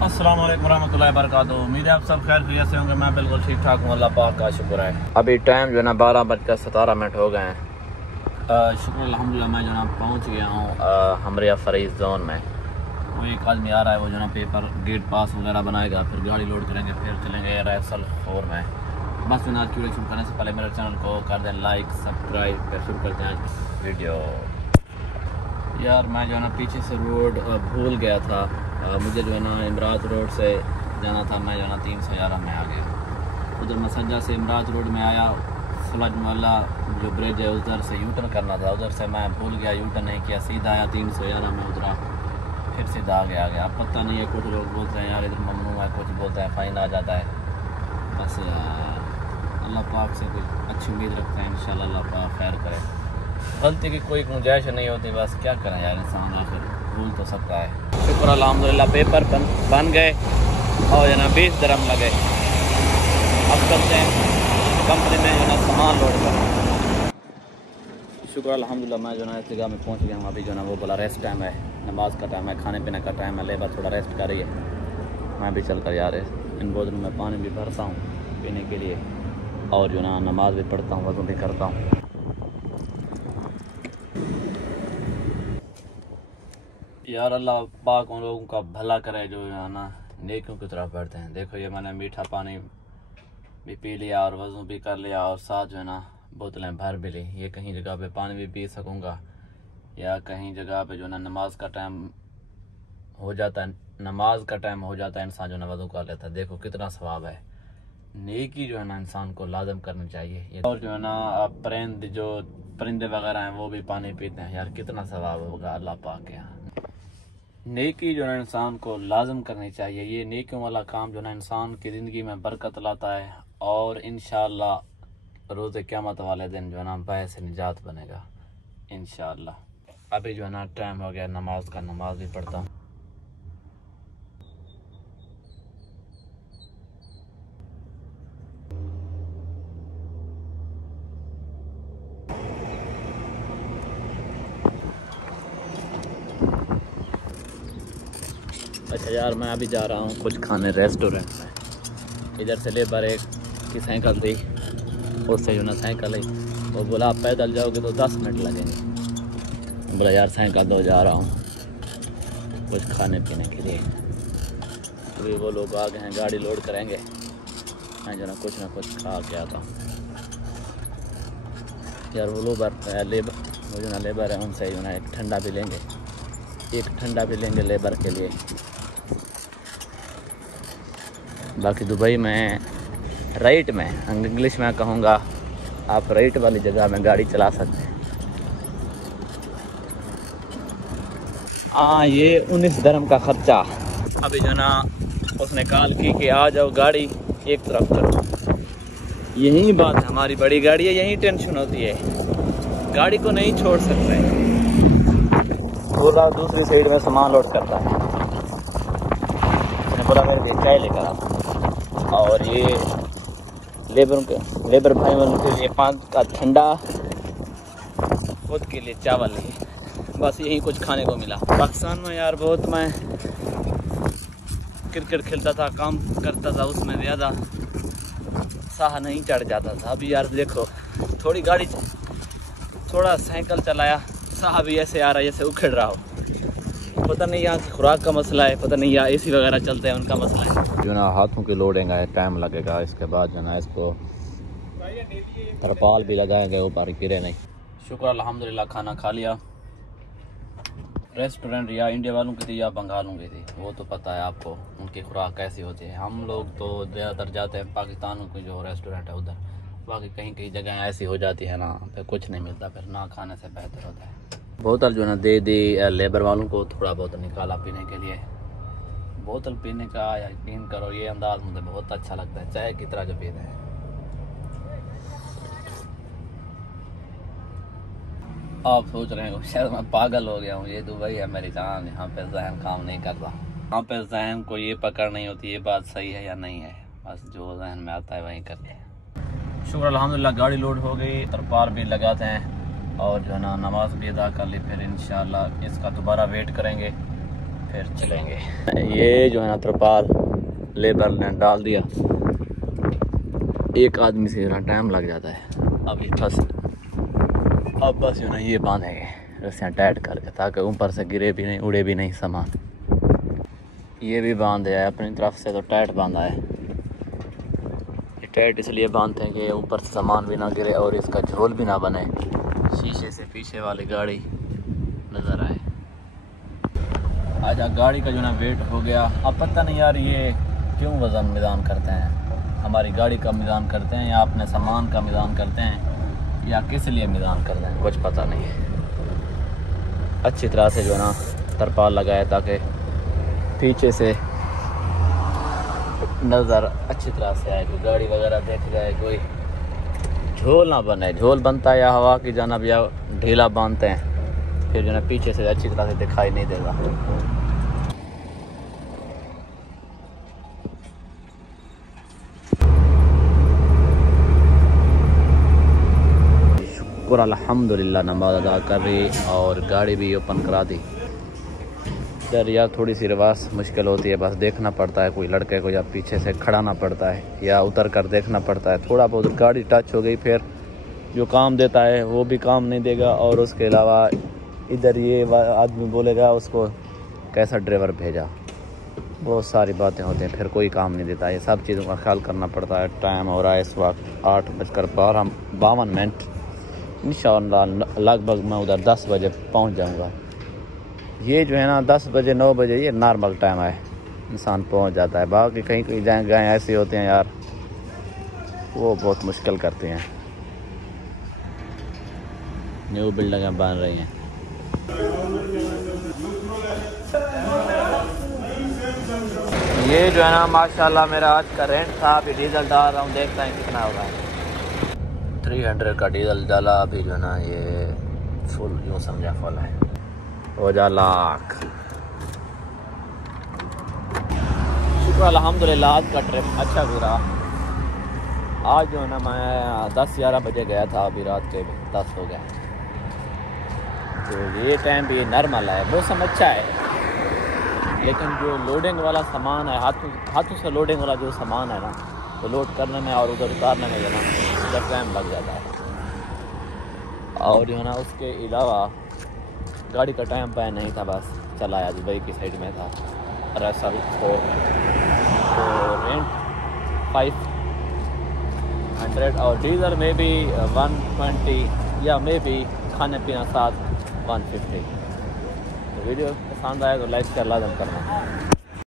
अस्सलाम वालेकुम रहमतुल्लाहि वबरकातुहू। उम्मीद है आप सब खैर खैरियत से होंगे। मैं बिल्कुल ठीक ठाक हूँ, अल्लाह पाक का शुक्र है। अभी टाइम जो है ना 12:17 हो गए हैं। शुक्र अल्हम्दुलिल्लाह मैं जो ना पहुँच गया हूँ हमरिया फरीज जोन में। वो एक आदमी आ रहा है, वो जो ना पेपर गेट पास वगैरह बनाएगा, फिर गाड़ी लोड करेंगे, फिर चलेंगे रैसल खोर में। बस जो ना आज की वीडियो शुरू करने से पहले मेरे चैनल को कर दें लाइक सब्सक्राइब, फिर शुरू करते हैं आज वीडियो। यार मैं जो है ना पीछे से रोड भूल गया था। मुझे जो है ना इमरात रोड से जाना था। मैं जो है ना 311 में आ गया। उधर मसज्जा से इमरात रोड में आया, फलज मोहल्ला जो ब्रिज है उधर से यूटर्न करना था, उधर से मैं भूल गया, यूटर्न नहीं किया, सीधा आया 311 में उतरा, फिर सीधा आगे आ गया। अब पता नहीं है, कुछ लोग बोलते हैं यार इधर ममनू है, कुछ बोलते हैं फ़ाइन आ जाता है। बस अल्लाह पाक से कोई अच्छी उम्मीद रखते हैं, इंशाल्लाह अल्लाह पाक खैर करे। गलती की कोई गुंजाइश नहीं होती, बस क्या करें यार, इंसान आखिर भूल तो सकता है। शुक्र अल्हम्दुलिल्लाह पेपर बन गए और जो ना 20 दिरहम लगे। अब चलते हैं कंपनी में जो ना सामान लोड कर। शुक्र अल्हम्दुलिल्लाह मैं जो ना इस जगह में पहुंच गया हूँ। अभी जो ना वो बोला रेस्ट टाइम है, नमाज का टाइम है, खाने पीने का टाइम है, लेबर थोड़ा रेस्ट कर रही है। मैं भी चल कर यार इन बोतलों में पानी भी भरता हूँ पीने के लिए, और जो ना नमाज भी पढ़ता हूँ, वज़ू भी करता हूँ। यार अल्लाह पाक उन लोगों का भला करे जो है ना नेकियों की तरफ बढ़ते हैं। देखो ये मैंने मीठा पानी भी पी लिया और वज़ू भी कर लिया, और साथ जो है ना बोतलें भर भी ली। ये कहीं जगह पे पानी भी पी सकूँगा, या कहीं जगह पे जो ना नमाज का टाइम हो जाता है, इंसान जो ना वज़ू कर लेता है। देखो कितना सवाब है। नेकी जो है ना इंसान को लाजम करनी चाहिए। और जो है ना परिंदे वगैरह हैं वो भी पानी पीते हैं। यार कितना सवाब होगा अल्लाह पाक के यहाँ। नेकी जो है इंसान को लाजम करनी चाहिए। ये नेकियों वाला काम जो है इंसान की ज़िंदगी में बरकत लाता है, और इंशाअल्लाह रोज़े क़यामत वाले दिन जो है ना भय से निजात बनेगा इंशाअल्लाह। अभी जो है ना टाइम हो गया नमाज का, नमाज भी पढ़ता हूँ। अच्छा यार मैं अभी जा रहा हूँ कुछ खाने रेस्टोरेंट में। इधर से लेबर एक की साइकिल थी, उससे जो ना साइकिल आई, वो बोला आप पैदल जाओगे तो 10 मिनट लगेंगे। बोला यार साइकिल दो, जा रहा हूँ कुछ खाने पीने के लिए। अभी वो लोग आ गए हैं, गाड़ी लोड करेंगे, मैं जो ना कुछ खा के आता हूँ। यार वो वो जो ना लेबर है उनसे जो ना एक ठंडा भी लेंगे लेबर के लिए। बाकी दुबई में राइट में इंग्लिश में कहूँगा, आप राइट वाली जगह में गाड़ी चला सकते हैं। हाँ ये 19 दिरहम का खर्चा। अभी जो ना उसने कॉल की कि आ जाओ गाड़ी एक तरफ करो। यही बात है, हमारी बड़ी गाड़ी है, यही टेंशन होती है, गाड़ी को नहीं छोड़ सकते। बोला दूसरी साइड में सामान लोड करता है, उसने बोला मेरे लिए चाय लेकर आ। और ये लेबर भाई वालों के लिए 5 का ठंडा, खुद के लिए चावल है। बस यही कुछ खाने को मिला। पाकिस्तान में यार बहुत मैं क्रिकेट खेलता था, काम करता था, उसमें ज़्यादा साह नहीं चढ़ जाता था। अभी यार देखो थोड़ा साइकिल चलाया, साह भी ऐसे आ रहा है जैसे उखड़ रहा हो। पता नहीं यहाँ की खुराक का मसला है, पता नहीं यहाँ एसी वगैरह चलते हैं उनका मसला है। जो ना हाथों की लोडिंग है, टाइम लगेगा। इसके बाद जो ना इसको तरपाल भी लगाएंगे, ऊपर गिरे नहीं। शुक्र अल्हम्दुलिल्लाह खाना खा लिया। रेस्टोरेंट या इंडिया वालों की थी या बंगालों की थी, वो तो पता है आपको उनकी खुराक कैसी होती है। हम लोग तो ज़्यादातर जाते हैं पाकिस्तान की जो रेस्टोरेंट है उधर। बाकी कहीं जगह ऐसी हो जाती है ना, फिर कुछ नहीं मिलता, फिर ना खाने से बेहतर होता है। बोतल जो ना दे दी लेबर वालों को, थोड़ा बहुत निकाला पीने के लिए। बोतल पीने का यकीन करो ये अंदाज मुझे बहुत अच्छा लगता है, चाय की तरह जो पीते हैं। आप सोच रहे हो शायद मैं पागल हो गया हूँ, ये दुबई है मेरी जान, यहाँ पे जहन काम नहीं करता। यहाँ पे जहन को ये पकड़ नहीं होती ये बात सही है या नहीं है, बस जो जहन में आता है वहीं करते हैं। शुक्र अल्हम्दुलिल्लाह गाड़ी लोड हो गई, तरपाल भी लगाते हैं, और जो है ना नमाज भी अदा कर ली। फिर इंशाल्लाह इसका दोबारा वेट करेंगे, फिर चलेंगे। ये जो है ना तरपाल लेबर ने डाल दिया, एक आदमी से ना टाइम लग जाता है। अब बस जो ना ये बांधेंगे रस्सियाँ टाइट करके, ताकि ऊपर से गिरे भी नहीं, उड़े भी नहीं सामान। ये भी बांध दिया है अपनी तरफ से, तो टाइट बांधा है। ये टाइट इसलिए बांधते हैं कि ऊपर से सामान भी ना गिरे और इसका झोल भी ना बने, शीशे से पीछे वाली गाड़ी नज़र आए। आज गाड़ी का जो ना वेट हो गया। अब पता नहीं यार ये क्यों वज़न मिज़ान करते हैं, हमारी गाड़ी का मिज़ान करते हैं या अपने सामान का मिज़ान करते हैं या किस लिए मिज़ान करते हैं, कुछ पता नहीं है। अच्छी तरह से जो ना तरपाल लगाया ताकि पीछे से नज़र अच्छी तरह से आए, कोई गाड़ी वगैरह देख जाए, कोई झोल ना बने। झोल बनता है या हवा की जानब या ढीला बांधते हैं, फिर जो ना पीछे से अच्छी तरह से दिखाई नहीं देगा। शुक्र अल्हम्दुलिल्लाह, नमाज अदा कर रही और गाड़ी भी ओपन करा दी। इधर यार थोड़ी सी रिवाज मुश्किल होती है, बस देखना पड़ता है, कोई लड़के को या पीछे से खड़ाना पड़ता है या उतर कर देखना पड़ता है। थोड़ा बहुत गाड़ी टच हो गई, फिर जो काम देता है वो भी काम नहीं देगा, और उसके अलावा इधर ये आदमी बोलेगा उसको कैसा ड्राइवर भेजा। बहुत सारी बातें होती हैं, फिर कोई काम नहीं देता। ये सब चीज़ों का ख्याल करना पड़ता है। टाइम हो रहा है इस वक्त 8:52। इंशाअल्लाह लगभग मैं उधर 10 बजे पहुंच जाऊंगा। ये जो है ना 10 बजे 9 बजे ये नॉर्मल टाइम है, इंसान पहुंच जाता है। बाकी कहीं कहीं जगह ऐसे होते हैं यार, वो बहुत मुश्किल करते हैं। न्यू बिल्डिंगें बन रही हैं। ये जो है ना माशाल्लाह मेरा आज का रेंट था, अभी डीजल डाल रहा हूँ, देखता हैं कितना होगा। 300 का डीजल डाला, अभी जो है ना ये फुल यूँ समझा फुल है, हो जा लाख। शुक्र अल्हम्दुलिल्लाह आज का ट्रिप अच्छा भी रहा। आज जो है ना मैं 10-11 बजे गया था, अभी रात के 10 हो गया। तो ये टाइम भी नॉर्मल है, मौसम अच्छा है, लेकिन जो लोडिंग वाला सामान है, हाथों से लोडिंग वाला जो सामान है ना, तो लोड करने में और उधर उतारने में जो ना उसका टाइम लग जाता है। और जो है ना उसके अलावा गाड़ी का टाइम पाया नहीं था, बस चला आया दुबई की साइड में था रसल 4 तो रेंट 500 और डीजल में भी 120 या मे भी खाने पीना साथ 150। तो वीडियो पसंद आए तो लाइक शेयर लाजम करना।